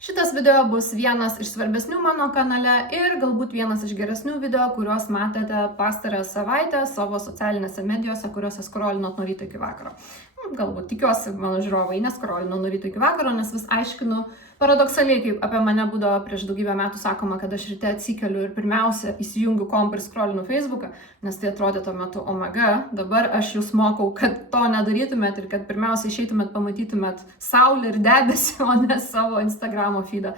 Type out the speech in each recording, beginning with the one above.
Šitas video bus vienas iš svarbesnių mano kanale ir galbūt vienas iš geresnių video, kuriuos matėte pastarąją savaitę savo socialinėse medijose, kuriuose skrolinot nuo ryto iki vakaro. Galbūt tikiuosi, mano žiūrovai neskrolino nuo ryto iki vakaro, nes vis aiškinu paradoksaliai, kaip apie mane būdavo prieš daugybę metų sakoma, kad aš ryte atsikeliu ir pirmiausia įsijungiu kompą ir skrolinu Facebooką, nes tai atrodė tuo metu, omega, dabar aš jūs mokau, kad to nedarytumėt ir kad pirmiausia išeitumėt, pamatytumėt saulę ir debesį, o ne savo Instagramo feedą.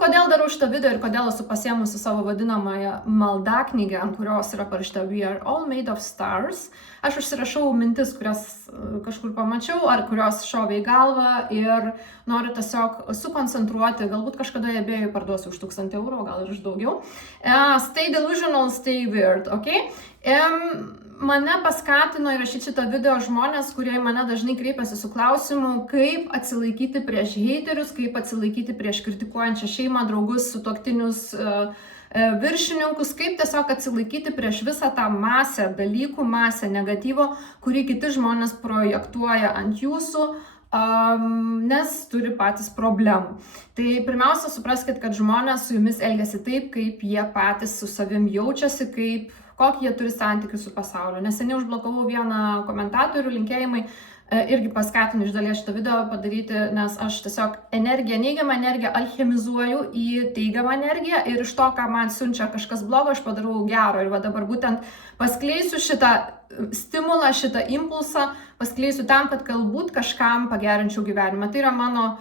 Kodėl darau šitą video ir kodėl esu pasiėmusi savo vadinamąją maldaknygę, ant kurios yra parašyta We are all made of stars. Aš užsirašau mintis, kurias kažkur pamačiau ar kurios šovė į galvą ir noriu tiesiog sukoncentruoti, galbūt kažkada ebėjui parduosiu už 1000 eurų, gal ir už daugiau. Stay delusional, stay weird, ok? Mane paskatino įrašyti šitą video žmonės, kurie mane dažnai kreipiasi su klausimu, kaip atsilaikyti prieš heiterius, kaip atsilaikyti prieš kritikuojančią šeimą, draugus, sutuoktinius, viršininkus, kaip tiesiog atsilaikyti prieš visą tą masę dalykų, masę negatyvo, kurį kiti žmonės projektuoja ant jūsų, nes turi patys problemų. Tai pirmiausia, supraskite, kad žmonės su jumis elgiasi taip, kaip jie patys su savim jaučiasi, kokį jie turi santykių su pasauliu. Neseniai užblokavau vieną komentatorių, linkėjimai, irgi paskatinu iš dalies šitą video padaryti, nes aš tiesiog neigiamą energiją alchemizuoju į teigiamą energiją ir iš to, ką man siunčia kažkas blogo, aš padarau gero. Ir va dabar būtent paskleisiu šitą stimulą, šitą impulsą, paskleisiu tam, kad galbūt kažkam pagerinčiau gyvenimą. Tai yra mano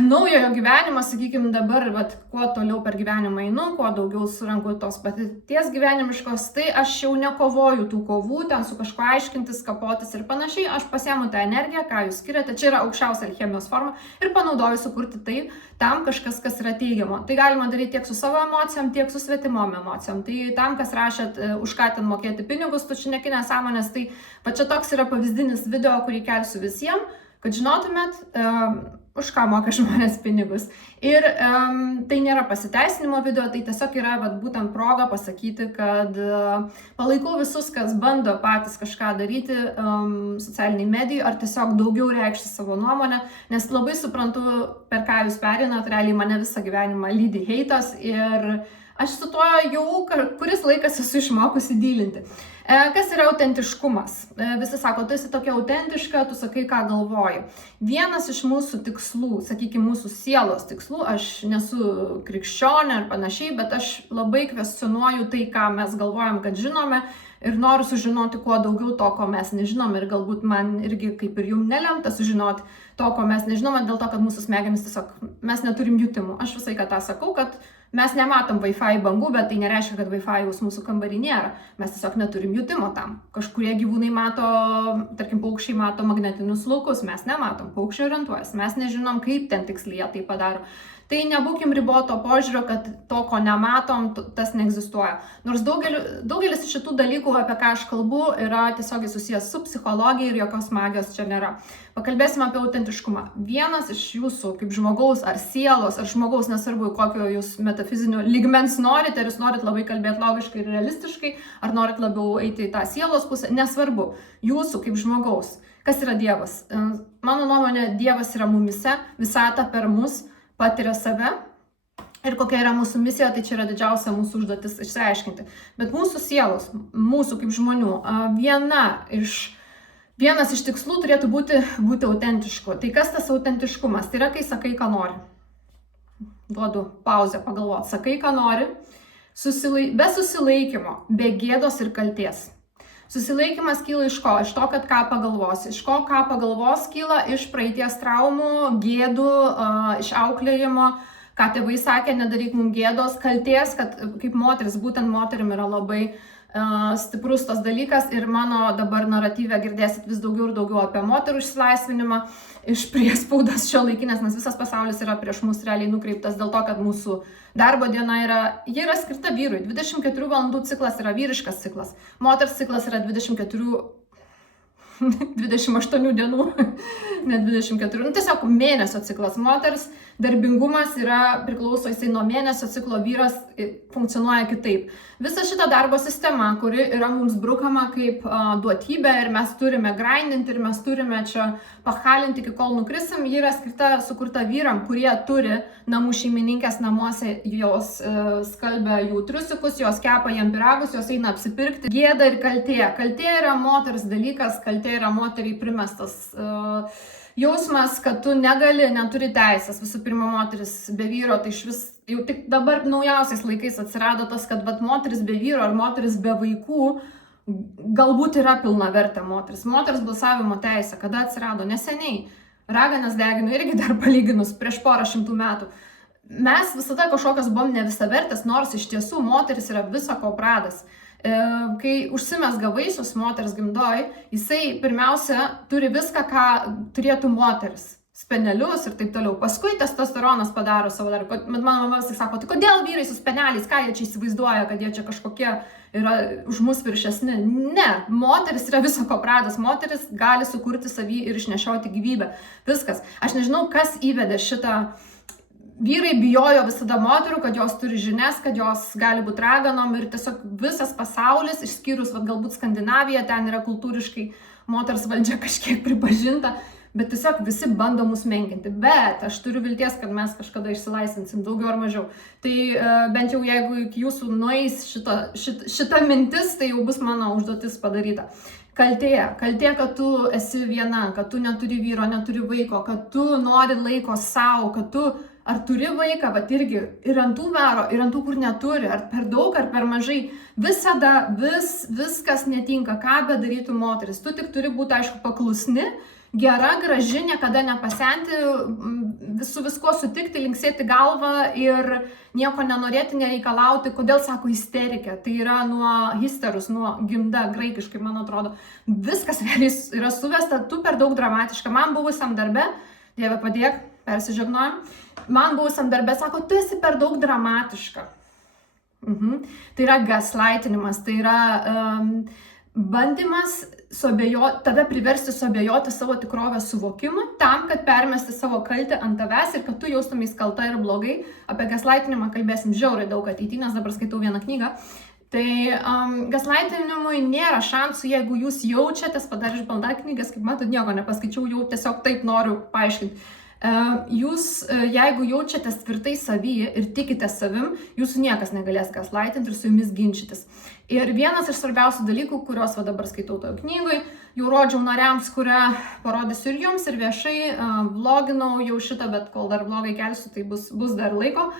naujojo gyvenimo, sakykime, dabar, kuo toliau per gyvenimą einu, kuo daugiau suranku tos patirties gyvenimiškos, tai aš jau nekovoju tų kovų, ten su kažko aiškintis, kapotis ir panašiai, aš pasiemu tą energiją, ką jūs skiriate, čia yra aukščiausia alchemijos forma ir panaudoju sukurti tai tam kažkas, kas yra teigiamo. Tai galima daryti tiek su savo emocijom, tiek su svetimom emocijom. Tai tam, kas rašėt, už ką ten mokėti pinigus, tušinekinės sąmonės, tai va čia toks yra pavyzdinis video, kurį kelsiu visiems, kad žinotumėt, už ką moka žmonės pinigus. Ir tai nėra pasiteisinimo video, tai tiesiog yra būtent proga pasakyti, kad palaikau visus, kas bando patys kažką daryti socialiniai medijai ar tiesiog daugiau reikšti savo nuomonę, nes labai suprantu, per ką jūs pereinat, realiai mane visą gyvenimą lydi heitas ir aš su tuo jau kuris laikas esu išmokusi dylinti. Kas yra autentiškumas? Visi sako, tu esi tokia autentiška, tu sakai, ką galvoji. Vienas iš mūsų tikslų, sakykime, mūsų sielos tikslų, aš nesu krikščionė ar panašiai, bet aš labai kvestionuoju tai, ką mes galvojam, kad žinome ir noriu sužinoti kuo daugiau to, ko mes nežinome ir galbūt man irgi kaip ir jums nelemta sužinoti to, ko mes nežinome, dėl to, kad mūsų smegenys tiesiog mes neturim jutimų. Aš visai ką tą sakau, kad mes nematom Wi-Fi bangų, bet tai nereiškia, kad Wi-Fi mūsų kambarį nėra. Mes tiesiog neturim jutimo tam. Kažkurie gyvūnai mato, tarkim, paukščiai mato magnetinius laukus, mes nematom, paukščiai orientuojasi, mes nežinom, kaip ten tiksliai tai padaro. Tai nebūkim riboto požiūrio, kad to, ko nematom, tas neegzistuoja. Nors daugelis šitų dalykų, apie ką aš kalbu, yra tiesiogiai susijęs su psichologija ir jokios magijos čia nėra. Pakalbėsime apie autentiškumą. Vienas iš jūsų, kaip žmogaus, ar sielos, ar žmogaus, nesvarbu, kokio jūs metafizinio lygmens norite, ar jūs norit labai kalbėti logiškai ir realistiškai, ar norit labiau eiti į tą sielos pusę, nesvarbu. Jūsų, kaip žmogaus. Kas yra Dievas? Mano nuomonė, Dievas yra mumise, visata per mus patiria save ir kokia yra mūsų misija, tai čia yra didžiausia mūsų užduotis išsiaiškinti. Bet mūsų sielos, mūsų kaip žmonių, vienas iš tikslų turėtų būti autentišku. Tai kas tas autentiškumas? Tai yra, kai sakai, ką nori. Duodu pauzę pagalvoti. Sakai, ką nori, be susilaikymo, be gėdos ir kalties. Susilaikymas kyla iš ko? Iš to, kad ką pagalvos. Iš ko ką pagalvos kyla? Iš praeities traumų, gėdų, iš auklėjimo, ką tėvai sakė, nedaryk mums gėdos, kalties, kad kaip moteris, būtent moterim yra labai stiprus tas dalykas ir mano dabar naratyve girdėsit vis daugiau ir daugiau apie moterų išsilaisvinimą iš priespaudos šiuolaikinės, nes visas pasaulis yra prieš mus realiai nukreiptas dėl to, kad mūsų darbo diena yra skirta vyrui. 24 valandų ciklas yra vyriškas ciklas, moters ciklas yra 24 28 dienų, ne 24, nu, tiesiog mėnesio ciklas. Moters darbingumas priklauso jisai nuo mėnesio ciklo, vyras funkcionuoja kitaip. Visa šita darbo sistema, kuri yra mums brukama kaip duotybė ir mes turime grindinti ir mes turime čia pahalinti iki kol nukrisim, ji yra sukurta vyram, kurie turi namų šeimininkės namuose, jos skalbia jų triusikus, jos kepa jiem pyragus, jos eina apsipirkti. Gėda ir kaltė. Kaltė yra moters dalykas, kaltė yra moteriai primestas jausmas, kad tu neturi teisės. Visų pirma, moteris be vyro, tai iš vis jau tik dabar naujausiais laikais atsirado tas, kad moteris be vyro ar moteris be vaikų galbūt yra pilnavertė moteris. Moters balsavimo teisė, kada atsirado? Neseniai. Raganas degino irgi dar palyginus prieš porą šimtų metų. Mes visada kažkokios buvom ne visavertės, nors iš tiesų moteris yra viso ko pradas. Kai užsimezga vaisius moters gimdoj, jisai pirmiausia turi viską, ką turėtų moteris. Spenelius ir taip toliau. Paskui testosteronas padaro savo darbą. Bet mano mama visai sako, tai kodėl vyrai su speneliais, ką jie čia įsivaizduoja, kad jie čia kažkokie yra už mus viršesni. Ne, moteris yra viso ko pradas. Moteris gali sukurti savį ir išnešioti gyvybę. Viskas. Aš nežinau, kas įvedė šitą. Vyrai bijojo visada moterų, kad jos turi žinias, kad jos gali būti raganom ir tiesiog visas pasaulis, išskyrus galbūt Skandinaviją, ten yra kultūriškai moters valdžia kažkiek pripažinta, bet tiesiog visi bando mus menkinti. Bet aš turiu vilties, kad mes kažkada išsilaisvinsim, daugiau ar mažiau. Tai bent jau jeigu iki jūsų nueis šita mintis, tai jau bus mano užduotis padaryta. Kaltė, kad tu esi viena, kad tu neturi vyro, neturi vaiko, kad tu nori laiko savo, kad tu ar turi vaiką, bet irgi ir ant tų varo, ir ant tų, kur neturi, ar per daug, ar per mažai. Visada viskas netinka, ką bedarytų moteris. Tu tik turi būti, aišku, paklusni, gera, graži, niekada nepasenti, su viskuo sutikti, linksėti galvą ir nieko nenorėti, nereikalauti. Kodėl sako histerikė? Tai yra nuo histerus, nuo gimda, graikiškai, man atrodo. Viskas yra suvesta, tu per daug dramatiška. Man buvusiam darbe, Dieve padėk, persižegnojom, man buvusiam darbe sako, tu esi per daug dramatiška. Tai yra gaslightinimas, tai yra bandymas tave priversti suabejoti savo tikrovės suvokimą tam, kad permesti savo kaltę ant tavęs ir kad tu jaustumės kalta ir blogai. Apie gaslightinimą kalbėsim žiauriai daug ateity, nes dabar skaitau vieną knygą. Tai gaslightinimui nėra šansų, jeigu jūs jaučiatės, padarius baldą knygas, kaip matot, nieko nepaskaičiau, jau tiesiog taip noriu paaiškinti. Jūs, jeigu jaučiatės tvirtai savyje ir tikite savim, jūsų niekas negalės gaslightinti ir su jumis ginčytis. Ir vienas iš svarbiausių dalykų, kuriuos dabar skaitau toje knygoje, jau rodžiau nariams, kurią parodysiu ir jums, ir viešai vloginau jau šitą, bet kol dar vlogai kelsiu, tai bus dar laiko.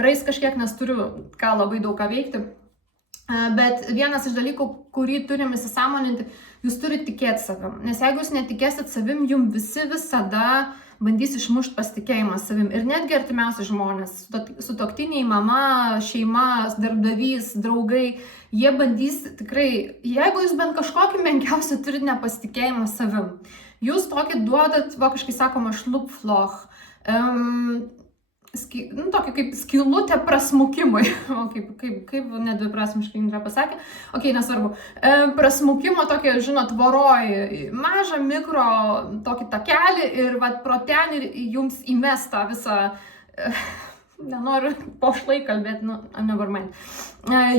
Praeis kažkiek, nes turiu labai daug ką veikti. Bet vienas iš dalykų, kurį turim įsisąmoninti, jūs turite tikėti savim. Nes jeigu jūs netikėsit savim, jums visi visada bandys išmušti pasitikėjimą savim. Ir netgi artimiausi žmonės, sutuoktiniai, mama, šeima, darbdavys, draugai, jie bandys tikrai, jeigu jūs bent kažkokį menkiausią turite nepasitikėjimą savim, jūs tokį duodat, vokiškai sakoma, šlupfloch, tokį kaip skylutę prasmukimui, kaip nedviprasmiškai Indra pasakė, nesvarbu, prasmukimo tokį, žinot, tvoroj, mažą mikro tokį takelį ir pro ten ir jums įmes tą visą, nenoriu pošlai kalbėti, never mind,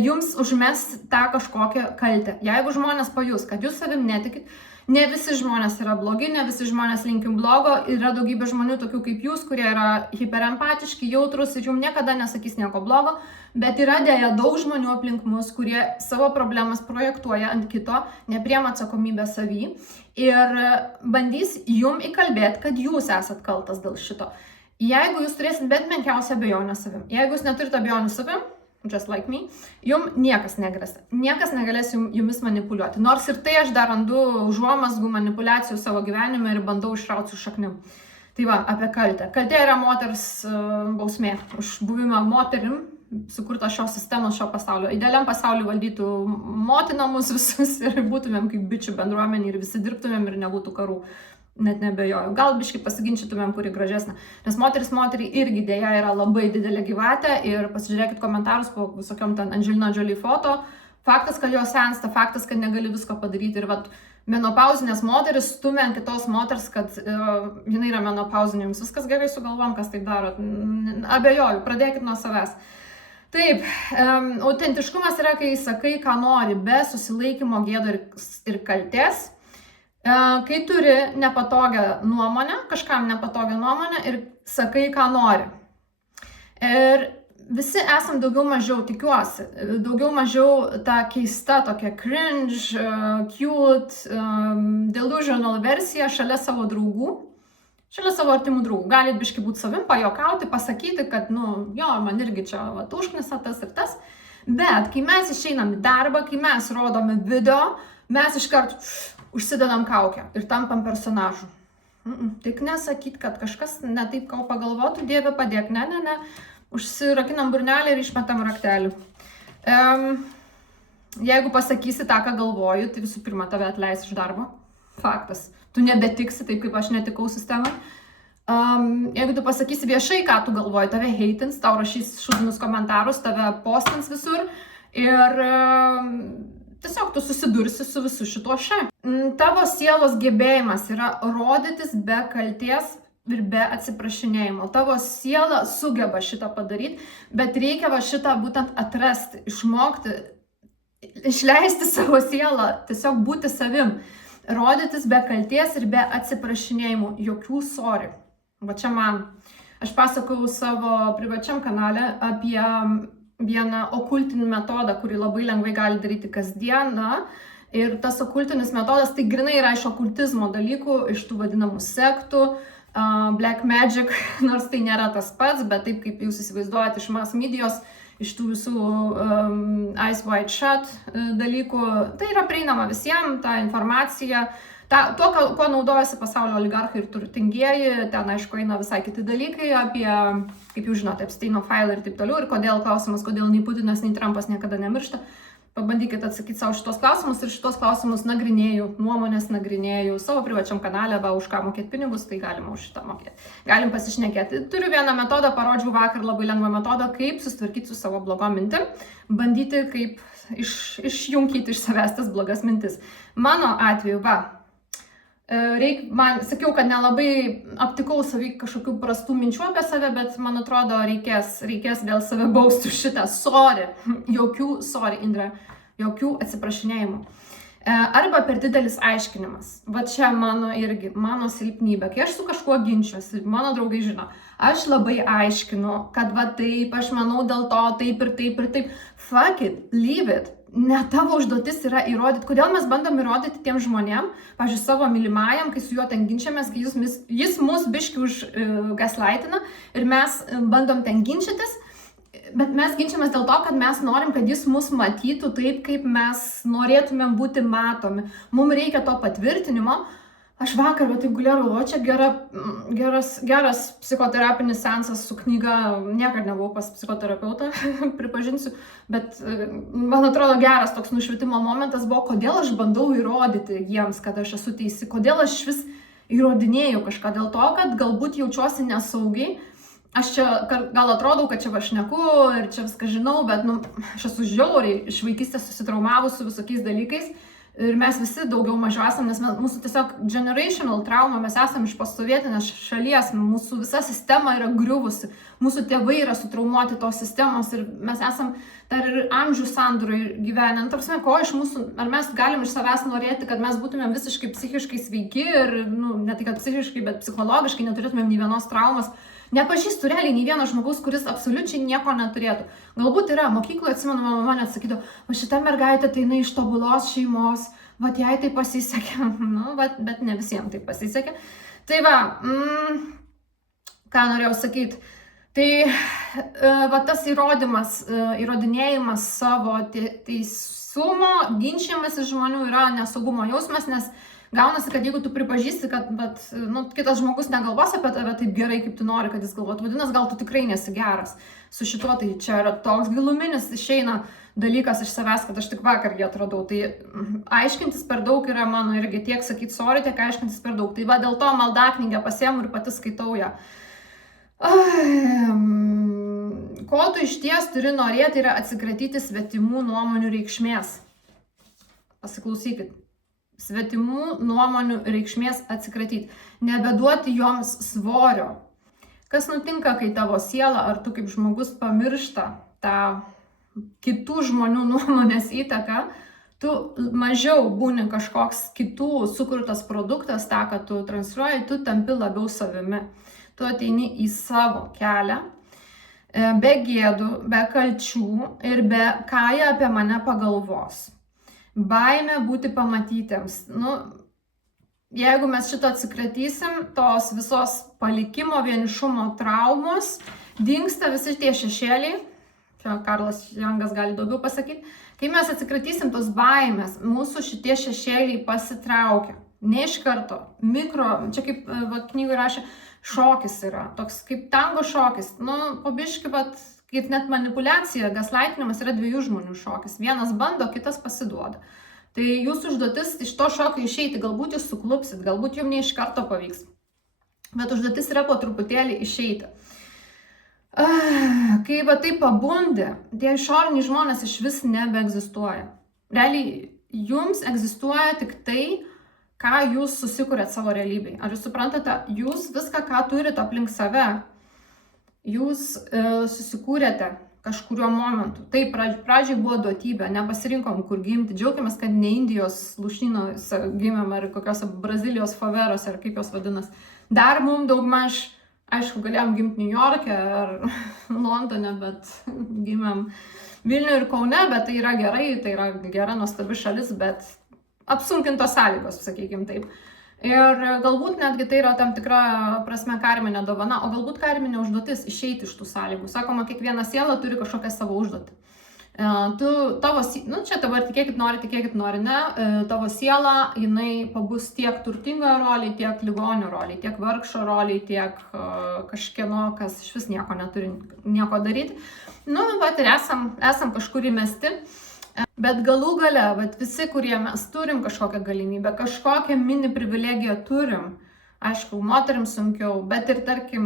jums užmes tą kažkokią kaltę. Jeigu žmonės pajus, kad jūs savim netikit, ne visi žmonės yra blogi, ne visi žmonės linkim blogo, yra daugybė žmonių tokių kaip jūs, kurie yra hiperempatiški, jautrus ir jums niekada nesakys nieko blogo, bet yra dėja daug žmonių aplink mus, kurie savo problemas projektuoja ant kito, nepriema atsakomybę savy ir bandys jum įkalbėti, kad jūs esat kaltas dėl šito. Jeigu jūs turėsit bent menkiausią abejonę savim, jeigu jūs neturite abejonių savim, just like me, jums niekas negrėsia. Niekas negalės jumis manipuliuoti. Nors ir tai aš dar randu užuomazgų manipulacijų savo gyvenime ir bandau išrauti su šaknim. Tai va, apie kaltę. Kaltė yra moters bausmė už buvimą moterim, sukurta šios sistemos, šio pasaulio. Idealiam pasauliu valdytų motina mus visus ir būtumėm kaip bičių bendruomenė ir visi dirbtumėm ir nebūtų karų. Net nebejoju. Gal biškai pasiginčytumėm, kuri gražesnė. Nes moteriai irgi dėja yra labai didelė gyvatė ir pasižiūrėkit komentarus po visokiom ten Angelina Jolie foto. Faktas, kad jos sensta, faktas, kad negali visko padaryti. Ir menopauzinės moteris stumia ant kitos moters, kad jinai yra menopauzinė, jums viskas gerai sugalvom, kas taip daro. Abejoju, pradėkit nuo savęs. Taip, autentiškumas yra, kai sakai, ką nori, be susilaikymo, gėdo ir kaltės. Kai turi nepatogią nuomonę, kažkam nepatogią nuomonę ir sakai, ką nori. Ir visi esam daugiau mažiau, tikiuosi, daugiau mažiau ta keista tokia cringe, cute, delusional versija šalia savo draugų. Šalia savo artimų draugų. Galit biški būti savim, pajokauti, pasakyti, kad, jo, man irgi čia užknisa tas ir tas. Bet kai mes išeinam į darbą, kai mes rodome video, mes iškart užsidedam kaukę ir tampam personažu. Tik nesakyt, kad kažkas ne taip, ką pagalvotų, Dieve padėk, ne. Užsirakinam burnelį ir išmetam raktelį. Jeigu pasakysi tą, ką galvoju, tai visų pirma tave atleis iš darbo. Faktas. Tu nebetiksi taip, kaip aš netikau sistemą. Jeigu tu pasakysi viešai, ką tu galvoji, tave heitins, tau rašys šūdinus komentarus, tave postins visur ir tiesiog tu susidursi su visu šituo še. Tavo sielos gebėjimas yra rodytis be kalties ir be atsiprašinėjimo. Tavo siela sugeba šitą padaryti, bet reikia va šitą būtent atrasti, išmokti, išleisti savo sielą, tiesiog būti savim. Rodytis be kalties ir be atsiprašinėjimų, jokių sorry. Va čia man. Aš pasakau savo privačiam kanale apie vieną okultinį metodą, kurį labai lengvai gali daryti kasdieną. Ir tas okultinis metodas tai grinai yra iš okultizmo dalykų, iš tų vadinamų sektų, black magic, nors tai nėra tas pats, bet taip kaip jūs įsivaizduojate iš mass medijos, iš tų visų Eyes Wide Shut dalykų. Tai yra prieinama visiems, ta informacija. Tuo, kuo naudojasi pasaulio oligarchai ir turtingieji, ten aišku eina visai kiti dalykai apie, kaip jūs žinote, Epsteino failą ir taip toliau. Ir kodėl klausimas, kodėl nei Putinas, nei Trumpas niekada nemiršta. Pabandykite atsakyti savo šitos klausimus ir šitos klausimus nagrinėju, nuomonės nagrinėju savo privačiam kanale, už ką mokėti pinigus, tai galima už šitą mokėti. Galim pasišnekėti. Turiu vieną metodą, parodžiau vakar labai lengvą metodą, kaip susitvarkyti su savo blogom mintim, bandyti kaip išjunkyti iš savęs tas blogas mintis. Mano atveju, man sakiau, kad nelabai aptikau savy kažkokių prastų minčių apie save, bet man atrodo reikės vėl save bausti už šitą. Sorry, Indre, jokių atsiprašinėjimų. Arba per didelis aiškinimas. Va čia mano silpnybė. Kai aš su kažkuo ginčiuosi, mano draugai žino, aš labai aiškinu, kad va taip, aš manau dėl to, taip ir taip ir taip. Fuck it, leave it. Ne tavo užduotis yra įrodyti, kodėl mes bandom įrodyti tiem žmonėm, pavyzdžiui, savo mylimajam, kai su juo ten ginčiamės, kai jis mus biški gaslightina ir mes bandom ten ginčytis, bet mes ginčiamės dėl to, kad mes norim, kad jis mus matytų taip, kaip mes norėtumėm būti matomi. Mums reikia to patvirtinimo. Aš vakar, bet taip gulėjau, čia geras psichoterapinis seansas su knyga, niekada nebuvau pas psichoterapeutą, pripažinsiu, bet man atrodo geras toks nušvitimo momentas buvo, kodėl aš bandau įrodyti jiems, kad aš esu teisi, kodėl aš vis įrodinėjau kažką, dėl to, kad galbūt jaučiuosi nesaugiai. Aš čia gal atrodau, kad čia aš šneku ir čia viską žinau, bet aš esu žiauriai iš vaikystės susitraumavus su visokiais dalykais. Ir mes visi daugiau mažiau esam, nes mūsų tiesiog generational trauma, mes esam iš postsovietinės šalies, mūsų visa sistema yra griuvusi, mūsų tėvai yra sutraumuoti tos sistemos ir mes esam dar ir amžių sandūroj gyvenę. Tarpsime, ko iš mūsų, ar mes galim iš savęs norėti, kad mes būtumėm visiškai psichiškai sveiki ir, ne tai kad psichiškai, bet psichologiškai neturėtumėm nei vienos traumas. Nepažįstu realiai nei vieno žmogaus, kuris absoliučiai nieko neturėtų. Galbūt yra, mokykloje atsimenu, mama net sakydavo, o šita mergaitė tai jinai iš tobulos šeimos, vat jai tai pasisekė, bet ne visiems tai pasisekė. Tai ką norėjau sakyti, tai tas įrodinėjimas savo teisumo, ginčiamas iš žmonių yra nesaugumo jausmas, nes gaunasi, kad jeigu tu pripažįsti, kad kitas žmogus negalvos apie tave taip gerai, kaip tu nori, kad jis galvotų, vadinasi, gal tu tikrai nesi geras su šituo, tai čia yra toks giluminis išeina dalykas iš savęs, kad aš tik vakar jį atradau. Tai aiškintis per daug yra mano irgi tiek sakyti sorry, tiek aiškintis per daug. Tai dėl to maldaknygę pasiemu ir pati skaitau ją. Ko tu iš ties turi norėti yra atsikratyti svetimų nuomonių reikšmės. Pasiklausykit. svetimų nuomonių reikšmės atsikratyti, nebeduoti joms svorio. Kas nutinka, kai tavo siela ar tu kaip žmogus pamiršta tą kitų žmonių nuomonės įtaką, tu mažiau būni kažkoks kitų sukurtas produktas, tą, ką tu transliuoji, tu tampi labiau savimi. Tu ateini į savo kelią, be gėdų, be kalčių ir be ką jie apie mane pagalvos. Baimė būti pamatytiems. Jeigu mes šito atsikratysim, tos visos palikimo, vienišumo traumos, dingsta visi tie šešėliai. Čia Karlas Jangas gali daugiau pasakyti. Kai mes atsikratysim tos baimės, mūsų šitie šešėliai pasitraukia. Ne iš karto. Čia kaip knygui rašė, šokis yra. Toks kaip tango šokis. Pabiški, kaip net manipuliacija, gaslightinimas yra dviejų žmonių šokis. Vienas bando, kitas pasiduoda. Tai jūsų užduotis iš to šokio išeiti. Galbūt jūs suklupsit, galbūt jums ne iš karto pavyks. Bet užduotis yra po truputėlį išeiti. Kai tai pabundi, tie išoriniai žmonės iš vis nebeegzistuoja. Realiai, jums egzistuoja tik tai, ką jūs susikūrėt savo realybėje. Ar jūs suprantate, jūs viską, ką turite aplink save, jūs susikūrėte kažkuriuo momentu. Tai pradžiai buvo duotybė, nepasirinkom kur gimti. Džiaugiamės, kad ne Indijos lūšnynuose gimėm ar kokiose Brazilijos faverose, ar kaip jos vadinas. Dar mums daugmaž, aišku, galėjom gimti New York'e ar Londone, bet gimėm Vilniuje ir Kaune, bet tai yra gerai, tai yra gera, nuostabi šalis, bet apsunkintos sąlygos, sakykim taip. Ir galbūt netgi tai yra tam tikra prasme karminė dovana, o galbūt karminė užduotis išeiti iš tų sąlygų. Sakoma, kiekviena siela turi kažkokią savo užduotį. Čia dabar tikėkit nori, ne, tavo siela, jinai pabus tiek turtingojo roliai, tiek ligonio roliai, tiek vargšo roliai, tiek kažkieno, kas iš vis nieko neturi nieko daryti. Bet ir esam kažkur įmesti. Bet galų gale, visi, kurie mes turim kažkokią galimybę, kažkokią mini privilegiją turim, aišku, moterim sunkiau, bet ir tarkim,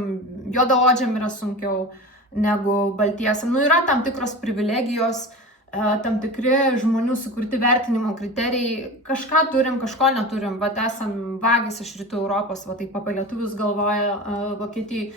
juodaodžiam yra sunkiau negu baltiesiam. Yra tam tikros privilegijos, tam tikri žmonių sukurti vertinimo kriterijai, kažką turim, kažko neturim, bet esam vagis iš rytų Europos, taip apie lietuvius galvoja Vokietijai.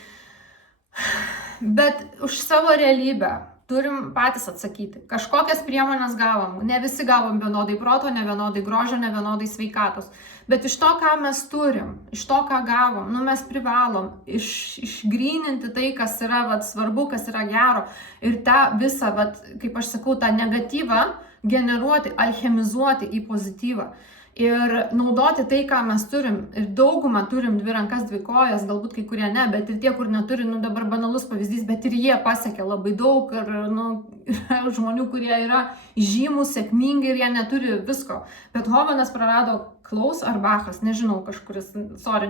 Bet už savo realybę turim patys atsakyti. Kažkokias priemonės gavom. Ne visi gavom vienodai proto, ne vienodai grožio, ne vienodai sveikatos. Bet iš to, ką mes turim, iš to, ką gavom, mes privalom išgryninti tai, kas yra svarbu, kas yra gero. Ir tą visą, kaip aš sakau, tą negatyvą generuoti, alchemizuoti į pozityvą. Ir naudoti tai, ką mes turim. Ir daugumą turim 2 rankas, 2 kojas, galbūt kai kurie ne, bet ir tie, kur neturi, dabar banalus pavyzdys, bet ir jie pasiekia labai daug. Ir yra žmonių, kurie yra žymus, sėkmingi ir jie neturi visko. Bethovenas prarado klausą, ar Bachas, nežinau, kažkuris,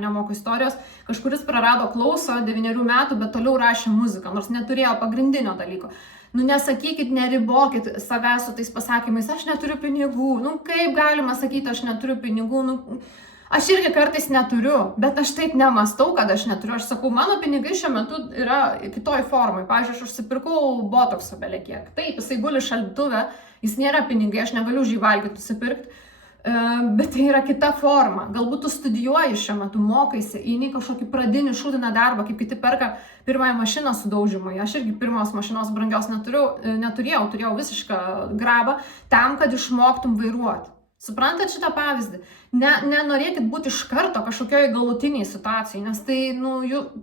nemoku istorijos, kažkuris prarado klausą 9 metų, bet toliau rašė muziką, nors neturėjo pagrindinio dalyko. Nesakykit, neribokit savęs su tais pasakymais, aš neturiu pinigų, kaip galima sakyti, aš neturiu pinigų, aš irgi kartais neturiu, bet aš taip nemastau, kad aš neturiu, aš sakau, mano pinigai šiuo metu yra kitoj formai, pavyzdžiui, aš užsipirkau botoksą belekiek, taip, jisai guli šaldytuve, jis nėra pinigai, aš negaliu už jį valgyti, nusipirkti, bet tai yra kita forma. Galbūt tu studijuoji šiuo metu, mokaisi, eini kažkokį pradinį šūdiną darbą, kaip kiti perka pirmąją mašiną sudaužymui. Aš irgi pirmos mašinos brangios neturėjau, turėjau visišką grabą tam, kad išmoktum vairuoti. Suprantat šitą pavyzdį? Nenorėkit būti iš karto kažkokioj galutiniai situacijai, nes tai,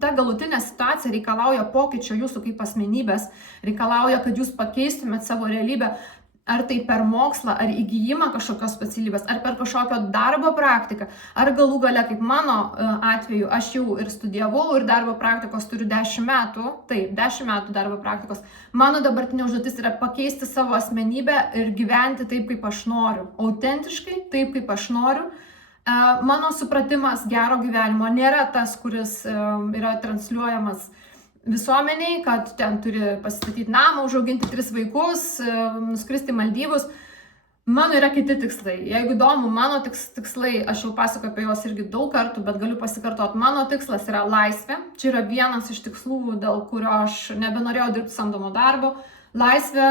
ta galutinė situacija reikalauja pokyčio jūsų kaip asmenybės, reikalauja, kad jūs pakeistumėt savo realybę. Ar tai per mokslą, ar įgijimą kažkokios specialybės, ar per kažkokio darbo praktiką, ar galų gale, kaip mano atveju, aš jau ir studijavau, ir darbo praktikos turiu 10 metų, taip, 10 metų darbo praktikos. Mano dabartinė užduotis yra pakeisti savo asmenybę ir gyventi taip, kaip aš noriu, autentiškai, taip, kaip aš noriu. Mano supratimas gero gyvenimo nėra tas, kuris yra transliuojamas visuomeniai, kad ten turi pasistatyti namą, užauginti 3 vaikus, nuskristi į Maldyvus. Mano yra kiti tikslai. Jeigu įdomu, mano tikslai, aš jau pasakoju apie juos irgi daug kartų, bet galiu pasikartoti, mano tikslas yra laisvė. Čia yra vienas iš tikslų, dėl kurio aš nebenorėjau dirbti samdomo darbo. laisvę,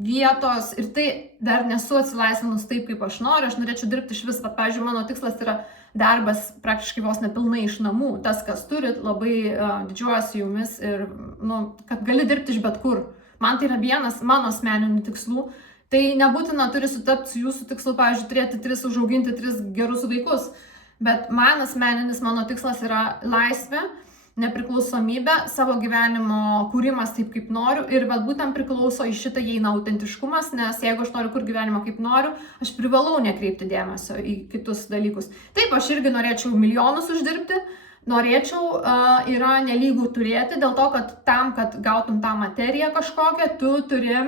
vietos ir tai dar nesu atsilaisvinus taip, kaip aš noriu. Aš norėčiau dirbti iš vis, pavyzdžiui, mano tikslas yra darbas praktiškai vos nepilnai iš namų. Tas, kas turit, labai didžiuojuosi jumis ir, kad gali dirbti iš bet kur. Man tai yra vienas mano asmeninių tikslų. Tai nebūtina turi sutapti su jūsų tikslu, pavyzdžiui, užauginti 3 gerus vaikus. Bet man asmeninis mano tikslas yra laisvė, nepriklausomybė, savo gyvenimo kūrimas taip, kaip noriu. Ir būtent priklauso į šitą įeina autentiškumas, nes jeigu aš noriu kur gyvenimo kaip noriu, aš privalau nekreipti dėmesio į kitus dalykus. Taip, aš irgi norėčiau milijonus uždirbti, norėčiau, yra nelygų turėti, dėl to, kad tam, kad gautum tą materiją kažkokią, tu turi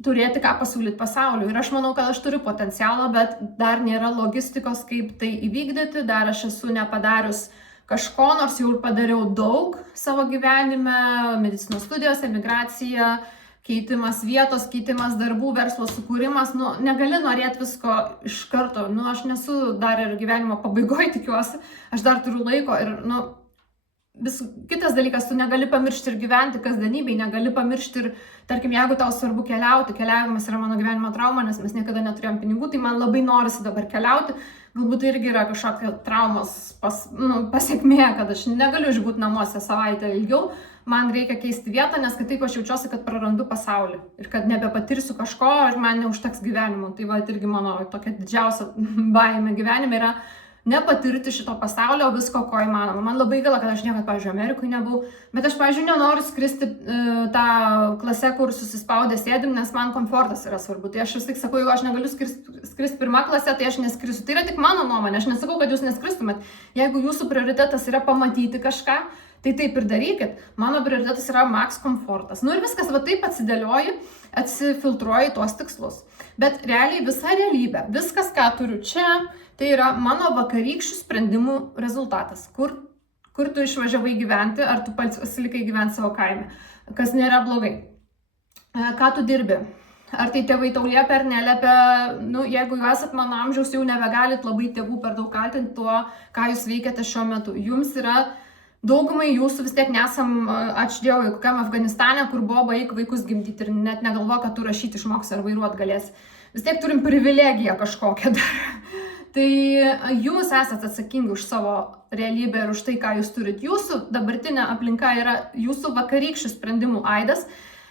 turėti ką pasiūlyti pasauliu. Ir aš manau, kad aš turiu potencialą, bet dar nėra logistikos, kaip tai įvykdyti, dar aš esu nepadarius kažko, nors jau ir padariau daug savo gyvenime, medicinos studijos, emigracija, keitimas vietos, keitimas darbų, verslo sukūrimas, negali norėti visko iš karto, aš nesu dar ir gyvenimo pabaigoje, tikiuosi, aš dar turiu laiko ir, kitas dalykas, tu negali pamiršti ir gyventi kasdienybėj, negali pamiršti ir, tarkim, jeigu tau svarbu keliauti, keliavimas yra mano gyvenimo trauma, nes mes niekada neturėjom pinigų, tai man labai norisi dabar keliauti, galbūt tai irgi yra kažkokia traumos pasiekmė, kad aš negaliu išbūti namuose savaitę ilgiau, man reikia keisti vietą, nes kitaip aš jaučiuosi, kad prarandu pasaulį ir kad nebepatirsiu kažko ir man neužteks gyvenimo. Tai irgi mano tokia didžiausia baimė gyvenime yra nepatirti šito pasaulio visko, ko įmanoma. Man labai gaila, kad aš niekad, pavyzdžiui, Amerikoje nebuvau, bet aš, pavyzdžiui, nenoriu skristi tą klasę, kur susispaudę sėdim, nes man komfortas yra svarbu. Tai aš vis tik sakau, jeigu aš negaliu skristi pirmą klasę, tai aš neskrisiu. Tai yra tik mano nuomonė, aš nesakau, kad jūs neskristumėt. Jeigu jūsų prioritetas yra pamatyti kažką, tai taip ir darykit. Mano prioritetas yra max komfortas. Ir viskas taip atsidėlioji, atsifiltruoji tuos tikslus. Bet realiai visa realybė, viskas, ką turiu čia, tai yra mano vakarykščių sprendimų rezultatas. Kur tu išvažiavai gyventi, ar tu pasilikai gyventi savo kaime, kas nėra blogai. Ką tu dirbi? Ar tai tėvai tau liepia ar neliepia, jeigu jūs esat mano amžiaus, jau nebegalit labai tėvų per daug kaltinti tuo, ką jūs veikiate šiuo metu. Jums yra daugumai jūsų vis tiek nesam, ačiū Dievui, kokiam Afganistane, kur buvo baik vaikus gimdyti ir net negalvo, kad tu rašyti išmoksi ar vairuoti galėsi. Vis tiek turim privilegiją kažkokią dar. Tai jūs esate atsakingi už savo realybę ir už tai, ką jūs turit. Jūsų dabartinė aplinka yra jūsų vakarykščių sprendimų aidas.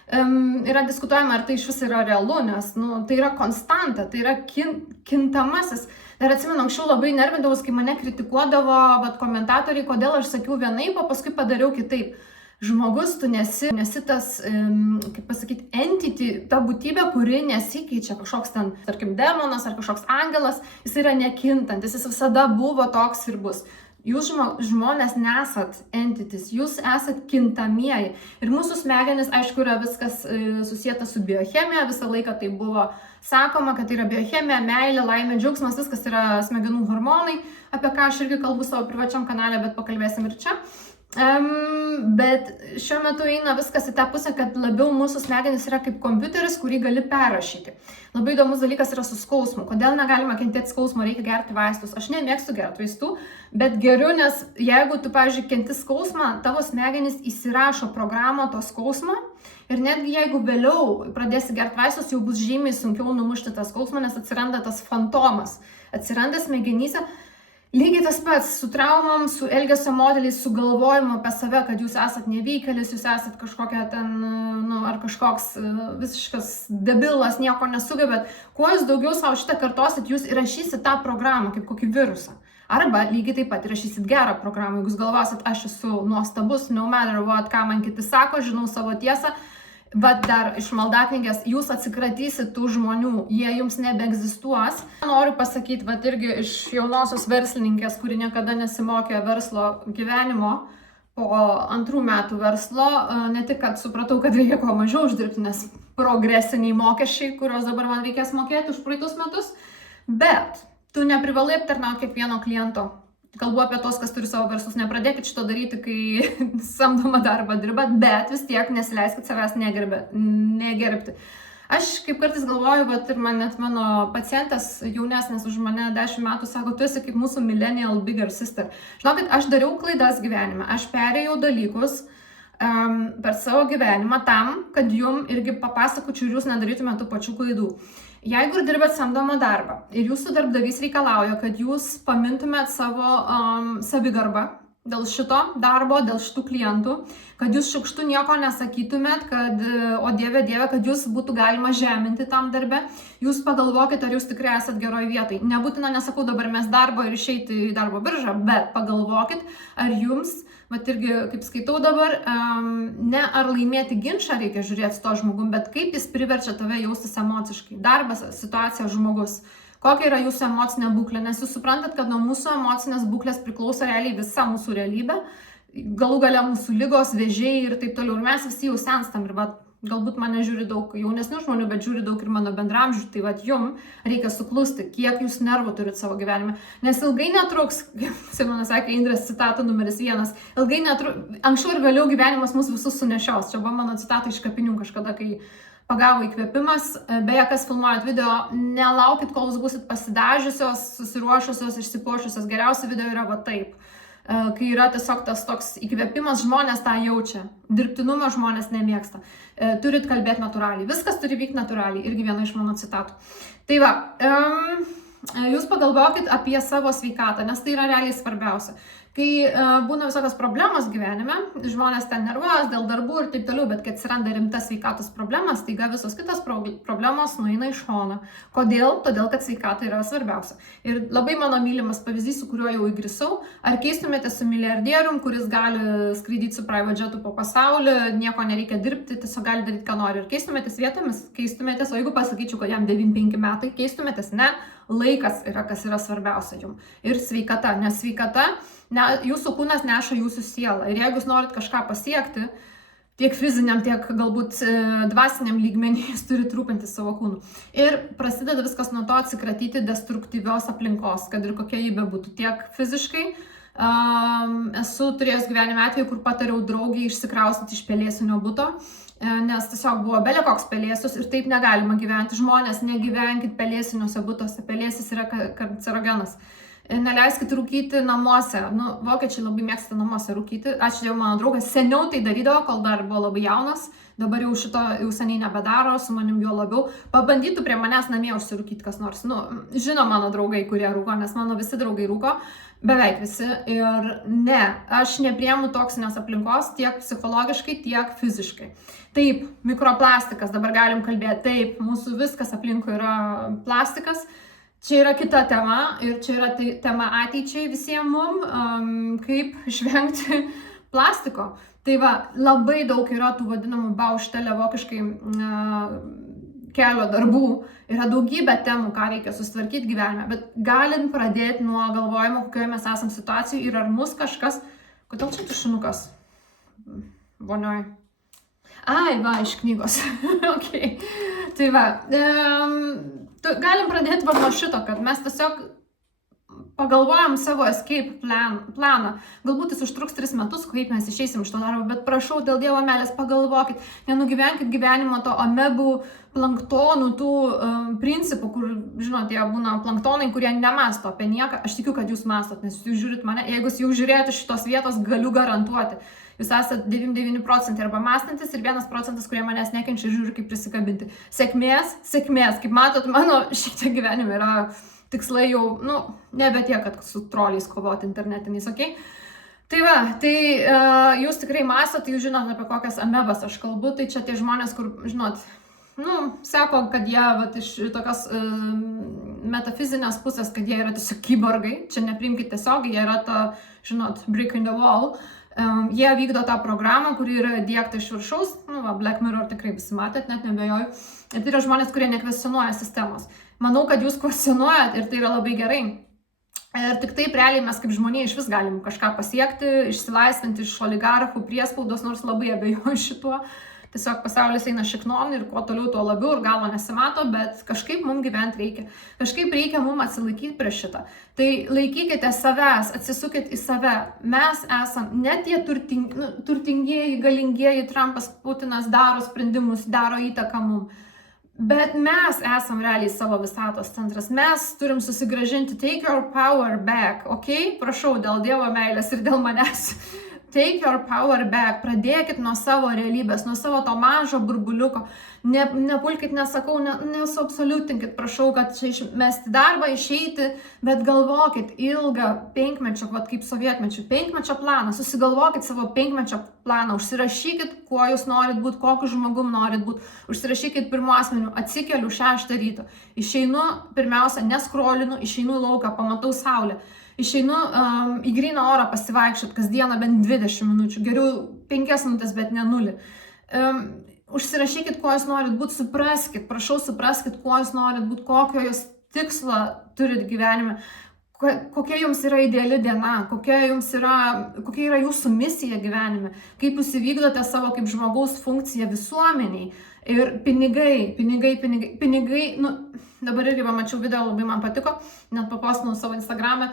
Yra diskutuojama, ar tai iš vis yra realu, nes tai yra konstanta, tai yra kintamasis. Dar atsimenu, anksčiau labai nervindavus, kai mane kritikuodavo komentatoriai, kodėl aš sakiau vienaip, o paskui padariau kitaip. Žmogus, tu nesi tas, kaip pasakyti, entity, ta būtybė, kuri nesikeičia, kažkoks ten, tarkim, demonas ar kažkoks angelas, jis yra nekintantis, jis visada buvo toks ir bus. Jūs žmonės nesat entities, jūs esat kintamieji. Ir mūsų smegenys, aišku, yra viskas susijęta su biochemija, visą laiką tai buvo sakoma, kad tai yra biochemija, meilė, laimė, džiaugsmas, viskas yra smegenų hormonai, apie ką aš irgi kalbu savo privačiam kanale, bet pakalbėsim ir čia. Bet šiuo metu eina viskas į tą pusę, kad labiau mūsų smegenys yra kaip kompiuteris, kurį gali perrašyti. Labai įdomus dalykas yra su skausmu. Kodėl negalima kentėti skausmo, reikia gerti vaistus. Aš nemėgstu gerti vaistų, bet geriu, nes jeigu tu, pavyzdžiui, kenti skausmą, tavo smegenys įsirašo programą to skausmo ir netgi jeigu vėliau pradėsi gerti vaistus, jau bus žymiai sunkiau numušti tą skausmą, nes atsiranda tas fantomas, atsiranda smegenyse. Lygiai tas pats su traumom, su elgesio modeliais, su galvojimu apie save, kad jūs esat nevykėlis, jūs esat kažkokia ten, ar kažkoks visiškas debilas, nieko nesugebėt. Kuo jūs daugiau savo šitą kartosit, jūs įrašysit tą programą kaip kokį virusą. Arba lygiai taip pat įrašysit gerą programą, jeigu jūs galvosit, aš esu nuostabus, no matter what, ką man kiti sako, žinau savo tiesą. Bet dar iš maldaknygės jūs atsikratysit tų žmonių, jie jums nebeegzistuos. Noriu pasakyti, irgi iš jaunosios verslininkės, kuri niekada nesimokė verslo gyvenimo, po 2 metų verslo, ne tik, kad supratau, kad reikia kuo mažiau uždirbti, nes progresiniai mokesčiai, kuriuos dabar man reikės mokėti už praeitus metus, bet tu neprivalai aptarnauti kiekvieno kliento. Kalbu apie tos, kas turi savo verslus, nepradėkit šito daryti, kai samdomą darbą dirbat, bet vis tiek nesileiskit savęs negerbti. Aš kaip kartais galvoju, ir net mano pacientas jaunesnis už mane 10 metų sako, tu esi kaip mūsų millennial bigger sister. Žinokit, aš dariau klaidas gyvenime, aš perėjau dalykus, per savo gyvenimą tam, kad jum irgi papasakočiau ir jūs nedarytumėte tų pačių klaidų. Jeigu ir dirbėt samdomą darbą ir jūsų darbdavys reikalauja, kad jūs pamintumėt savo savigarbą dėl šito darbo, dėl šitų klientų, kad jūs šiukštų nieko nesakytumėt, kad, o dieve, kad jūs būtų galima žeminti tam darbe, jūs pagalvokit, ar jūs tikrai esat geroj vietai. Nebūtina, nesakau dabar mes darbo ir išeiti į darbo biržą, bet pagalvokit, ar jums, vat irgi, kaip skaitau dabar, ne ar laimėti ginčą reikia žiūrėti su to žmogum, bet kaip jis priverčia tave jaustis emociškai. Darbas, situacija, žmogus. Kokia yra jūsų emocinė būklė, nes jūs suprantat, kad nuo mūsų emocinės būklės priklauso realiai visa mūsų realybė, galų gale mūsų lygos, vėžiai ir taip toliau. Ir mes visi jau senstam ir galbūt mane žiūri daug jaunesnių žmonių, bet žiūri daug ir mano bendramžių, tai jum reikia suklusti, kiek jūs nervų turit savo gyvenime. Nes ilgai netruks, kaip Simonas sakė, Indrės citata numeris 1, ilgai netruks, anksčiau ir vėliau gyvenimas mus visus sunešios. Čia buvo mano citata iš kapinių kažkada, kai pagavo įkvėpimas. Beje, kas filmuojat video, nelaukit, kol jūs būsit pasidažiusios, susiruošusios, išsipuošusios. Geriausia video yra taip. Kai yra tiesiog tas toks įkvėpimas, žmonės tą jaučia. Dirbtinumą žmonės nemėgsta. Turit kalbėti natūraliai. Viskas turi vykti natūraliai. Irgi viena iš mano citatų. Tai va, jūs pagalvokit apie savo sveikatą, nes tai yra realiai svarbiausia. Kai būna visokios problemos gyvenime, žmonės ten nervuos dėl darbų ir taip toliau, bet kai atsiranda rimtas sveikatos problemas, taiga visos kitos problemos nueina į šoną. Kodėl? Todėl, kad sveikata yra svarbiausia. Ir labai mano mylimas pavyzdys, su kuriuo jau įgrisau, ar keistumėte su milijardierium, kuris gali skraidyti su private jetu po pasaulį, nieko nereikia dirbti, tiesiog gali daryti, ką nori. Ir keistumėtės vietomis, keistumėtės, o jeigu pasakyčiau, kad jam 95 metai, keistumėtės, ne, laikas yra, kas yra svarbiausia jums. Ir sveikata, nes sveikata, jūsų kūnas neša jūsų sielą. Ir jeigu jūs norit kažką pasiekti, tiek fiziniam, tiek galbūt dvasiniam lygmenį, jūs turite rūpintis savo kūnu. Ir prasideda viskas nuo to atsikratyti destruktyvios aplinkos, kad ir kokia jį bebūtų. Tiek fiziškai, esu turėjęs gyvenime atveju, kur patariau draugiai išsikraustyti iš pelėsinio buto, nes tiesiog buvo belė koks pelėsius ir taip negalima gyventi. Žmonės, negyvenkit pelėsiniuose butuose, pelėsis yra kancerogenas. Neleiskit rūkyti namuose. Vokiečiai labai mėgsta namuose rūkyti. Ačiū Dievui, mano draugas seniau tai darydavo, kol dar buvo labai jaunas. Dabar jau šito jau seniai nebedaro, su manim jo labiau. Pabandytų prie manęs namie užsirūkyti kas nors. Žino mano draugai, kurie rūko, nes mano visi draugai rūko. Beveik visi. Ir ne, aš nepriemu toksinės aplinkos tiek psichologiškai, tiek fiziškai. Taip, mikroplastikas, dabar galim kalbėti. Taip, mūsų viskas aplinkui yra plastikas. Čia yra kita tema ir čia yra tema ateičiai visiems mum, kaip išvengti plastiko. Tai va, labai daug yra tų vadinamų Baustelle vokiškai kelio darbų. Yra daugybė temų, ką reikia susitvarkyti gyvenime, bet galim pradėti nuo galvojimo, kokioje mes esam situacijoje ir ar mus kažkas... Kodėl čia tušinukas? Vonioj. Ai, va, iš knygos. Okay. Tai va, galim pradėti nuo šito, kad mes tiesiog pagalvojam savo escape planą. Galbūt jis užtruks 3 metus, kaip mes išeisim iš to darbo, bet prašau, dėl Dievo meilės pagalvokit, nenugyvenkit gyvenimo to amebų, planktonų, tų principų, kur, žinot, jie būna planktonai, kurie nemasto apie nieką. Aš tikiu, kad jūs mastot, nes jūs žiūrit mane. Jeigu jūs jau žiūrėjote šitos vietos, galiu garantuoti. Jūs esate 99% arba mąstantis ir 1%, kurie manęs nekenčia ir žiūri, kaip prisikabinti. Sėkmės. Kaip matot, mano šitie gyvenime yra tikslai jau, nebe tiek, kad su troliais kovoti internetiniais, okei? Tai va, tai jūs tikrai mąstot, tai jūs žinot, apie kokias amebas aš kalbu, tai čia tie žmonės, kur, žinot, sako, kad jie iš tokios metafizinės pusės, kad jie yra tiesiog kiborgai, čia nepriimkite tiesiog, jie yra ta, žinot, brick in the wall. Jie vykdo tą programą, kuri yra diegta iš viršaus, Black Mirror tikrai visi matėt, net nebejoju. Ir tai yra žmonės, kurie nekvestionuoja sistemos. Manau, kad jūs kvestionuojat ir tai yra labai gerai. Ir tik taip realiai mes kaip žmonija iš vis galim kažką pasiekti, išsilaisvinti iš oligarchų priespaudos, nors labai abejoju šituo. Tiesiog pasaulis eina šiknon ir kuo toliau, tuo labiau ir galo nesimato, bet kažkaip mums gyventi reikia. Kažkaip reikia mums atsilaikyti prieš šitą. Tai laikykite savęs, atsisukit į save. Mes esam ne tie turtingieji, galingieji, Trumpas, Putinas daro sprendimus, daro įtaką mums. Bet mes esam realiai savo visatos centras. Mes turim susigrąžinti, take your power back, ok? Prašau, dėl Dievo meilės ir dėl manęs. take your power back, pradėkit nuo savo realybės, nuo savo to mažo burbuliuko, nepulkit, nesakau, nesuabsoliutinkit, prašau, kad čia išmesti darbą, išeiti, bet galvokit ilgą 5-mečio, kaip sovietmečio, 5-mečio planą, susigalvokit savo 5-mečio planą, užsirašykit, kuo jūs norit būti, kokiu žmogum norit būti, užsirašykit pirmu asmeniu, atsikeliu 6 ryto, išeinu, pirmiausia, neskrolinu, išeinu į lauką, pamatau saulę. Išeinu į gryną orą pasivaikščiot kasdieną bent 20 minučių, geriau 5 minutės, bet ne 0. Užsirašykit, kuo jūs norit būti, supraskit, prašau supraskit, kuo jūs norit būti, kokio jūs tikslą turit gyvenime, kokia jums yra ideali diena, kokia yra jūsų misija gyvenime, kaip jūs įvykdote savo kaip žmogaus funkciją visuomeniai. Ir pinigai, nu, dabar irgi pamačiau video, labai man patiko, net papostinau savo Instagram'e,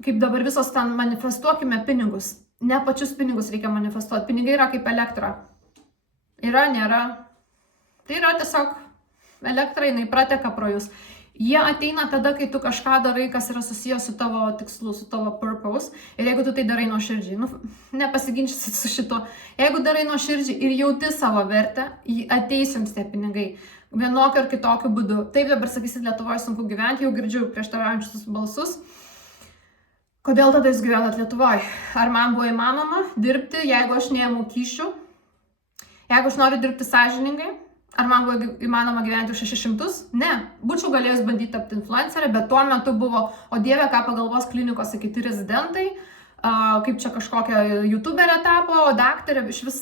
kaip dabar visos ten manifestuokime pinigus. Ne pačius pinigus reikia manifestuoti, pinigai yra kaip elektra. Yra, nėra. Tai yra tiesiog elektra, jinai prateka pro jūs. Jie ateina tada, kai tu kažką darai, kas yra susijęs su tavo tikslu, su tavo purpose. Ir jeigu tu tai darai nuoširdžiai, nepasiginčysit su šito. Jeigu darai nuoširdžiai ir jauti savo vertę, ateis jums tie pinigai. Vienokiu ar kitokiu būdu. Taip, dabar sakysit, Lietuvoje sunku gyventi, jau girdžiu prieštaraujančius balsus. Kodėl tada jūs gyvenat Lietuvoje? Ar man buvo įmanoma dirbti, jeigu aš neėmu kyšių? Jeigu aš noriu dirbti sąžiningai? Ar man buvo įmanoma gyventi už 600? Ne. Būčiau galėjus bandyti tapti influencerė, bet tuo metu buvo, o dieve, ką pagalvos klinikose kiti rezidentai, kaip čia kažkokia youtuberė tapo, daktarė, iš vis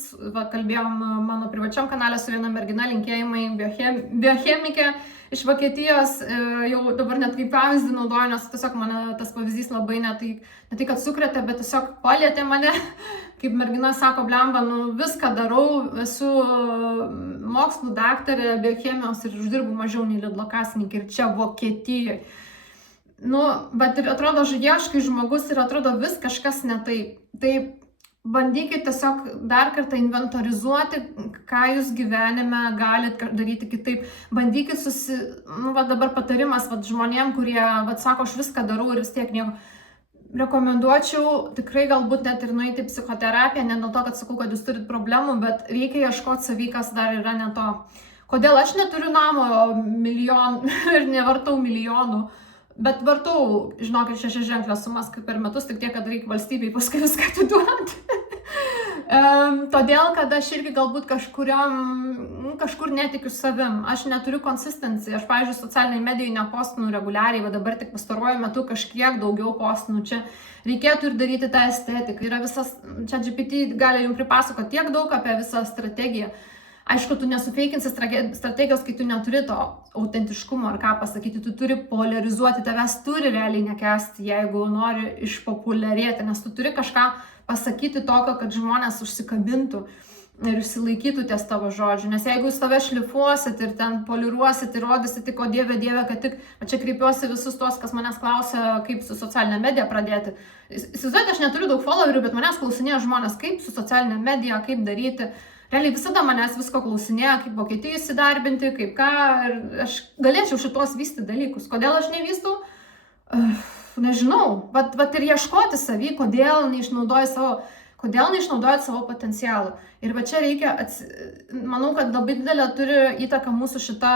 kalbėjom mano privačiam kanale su viena mergina, linkėjimai, biochemikė iš Vokietijos, jau dabar net kaip pavyzdį naudoju, nes tiesiog mane tas pavyzdys labai ne tai kad sukrėtė, bet tiesiog palietė mane, kaip mergina sako, blemba, viską darau, esu mokslų daktarė biochemijos ir uždirbu mažiau nei Lidlo kasininkė ir čia Vokietijoje. Bet ir atrodo, ieškai žmogus ir atrodo vis kažkas ne taip. Tai bandykit tiesiog dar kartą inventorizuoti, ką jūs gyvenime galit daryti kitaip. Bandykit dabar patarimas žmonėm, kurie sako, aš viską darau ir vis tiek nieko. Rekomenduočiau tikrai galbūt net ir nueiti į psichoterapiją, ne dėl to, kad sakau, kad jūs turit problemų, bet reikia ieškoti savy, kas dar yra ne to. Kodėl aš neturiu namo ir nevartau milijonų? Bet vartau, žinokit, 6-ženklės sumas per metus, tik tiek, kad reikia valstybei paskui viską atiduoti. Todėl, kad aš irgi galbūt kažkur netikiu savim. Aš neturiu consistency. Aš, pavyzdžiui, socialiniai medijai nepostinu reguliariai, dabar tik pastaruoju metu kažkiek daugiau postinu. Čia reikėtų ir daryti tą estetiką. Yra visas, čia GPT gali jums pripasakoti tiek daug apie visą strategiją. Aišku, tu nesufeikinsi strategijos, kai tu neturi to autentiškumo ar ką pasakyti, tu turi polarizuoti, tavęs turi realiai nekesti, jeigu nori išpopuliarėti, nes tu turi kažką pasakyti tokio, kad žmonės užsikabintų ir išsilaikytų ties tavo žodžių, nes jeigu jūs tave šlifuosit ir ten poliruosit ir rodysit, o dieve, kad tik, čia kreipiuosi visus tos, kas manęs klausia, kaip su socialinė medija pradėti. Įsivaizduojate, aš neturiu daug followerių, bet manęs klausinėja žmonės, kaip su socialinė medija, kaip daryti. Realiai visada manęs visko klausinėja, kaip Vokietijoje įsidarbinti, kaip ką, ir aš galėčiau šitos vystyti dalykus. Kodėl aš nevystau? Nežinau, bet ir ieškoti savy, kodėl neišnaudojat savo potencialą. Ir va čia reikia, manau, kad labai didelė turi įtaką mūsų šita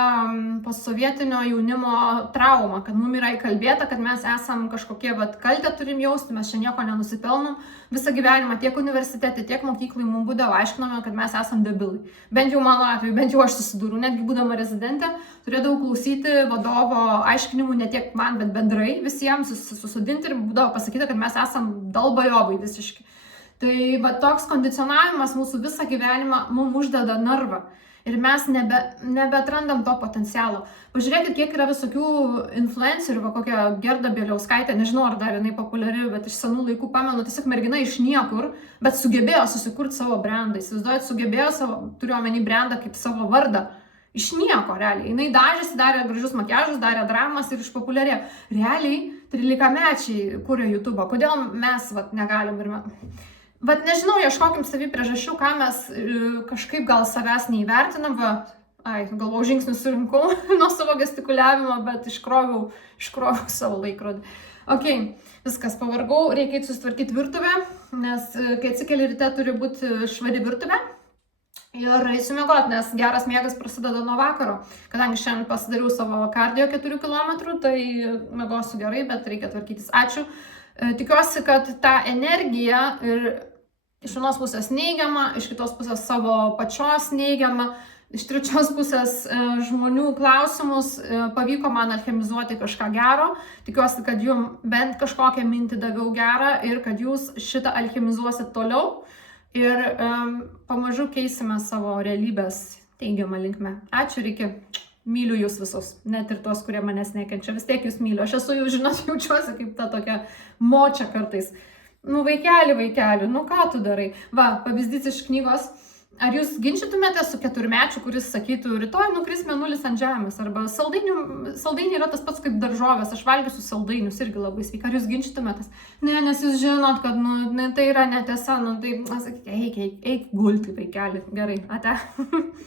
postsovietinio jaunimo trauma, kad mums yra įkalbėta, kad mes esam kažkokie, kaltę turim jausti, mes čia nieko nenusipelnom. Visą gyvenimą tiek universitete, tiek mokyklai mums būdavo aiškinama, kad mes esam debilai. Bent jau mano atveju, bent jau aš susidūriau, netgi būdama rezidentė, turėdavau klausyti vadovo aiškinimų ne tiek man, bet bendrai visiems susodinti ir būdavo pasakyta, kad mes esam dalbajobai visiškai. Tai toks kondicionavimas mūsų visą gyvenimą mums uždeda narvą ir mes nebeatrandam to potencialo. Pažiūrėkit, kiek yra visokių influencerių, kokia Gerda Bieliauskaitė, nežinau, ar dar jinai populiari, bet iš senų laikų pamenu, tiesiog mergina iš niekur, bet sugebėjo susikurti savo brandą. Įsivaizduojat, sugebėjo turiu omeny brandą kaip savo vardą. Iš nieko, realiai. Jinai dažėsi, darė gražius makiažus, darė dramas ir išpopuliarėjo. Realiai 13-mečiai kūrė YouTube'ą. Kodėl mes negalim ir nežinau, ieškokim savy priežasčių, ką mes kažkaip gal savęs neįvertinam, galvau žingsnius surinkau nuo savo gestikuliavimo, bet iškroviau savo laikrodį. Ok, viskas, pavargau, reikia susitvarkyti virtuvę. nes kai atsikeli ryte turi būti švari virtuvė ir eisiu miegot, nes geras miegas prasideda nuo vakaro. Kadangi šiandien pasidariau savo kardio 4 km, tai miegosiu gerai, bet reikia tvarkytis. Ačiū. Tikiuosi, kad ta energija ir iš vienos pusės neigiama, iš kitos pusės savo pačios neigiama, iš trečios pusės žmonių klausimus pavyko man alchemizuoti kažką gero. Tikiuosi, kad jums bent kažkokią mintį daviau gerą ir kad jūs šitą alchemizuosit toliau ir pamažu keisime savo realybės teigiamą linkmę. Ačiū ir iki. Myliu jūs visus, net ir tuos, kurie manęs nekenčia. Vis tiek jūs myliu. Aš esu, jūs žinot, jaučiuosi kaip ta tokia močia kartais. Nu, vaikeli, nu ką tu darai? Va, pavyzdys iš knygos. Ar jūs ginčytumėte su 4-mečiu, kuris sakytų, rytoj nukris mėnulis ant žemės? Arba saldainiai yra tas pats kaip daržovės, aš valgysiu saldainius, irgi labai sveika. Ar jūs ginčytumėtės? Ne, nes jūs žinot, kad tai yra netiesa, tai sakykite, eik gulti, vaikeli. Gerai, ate.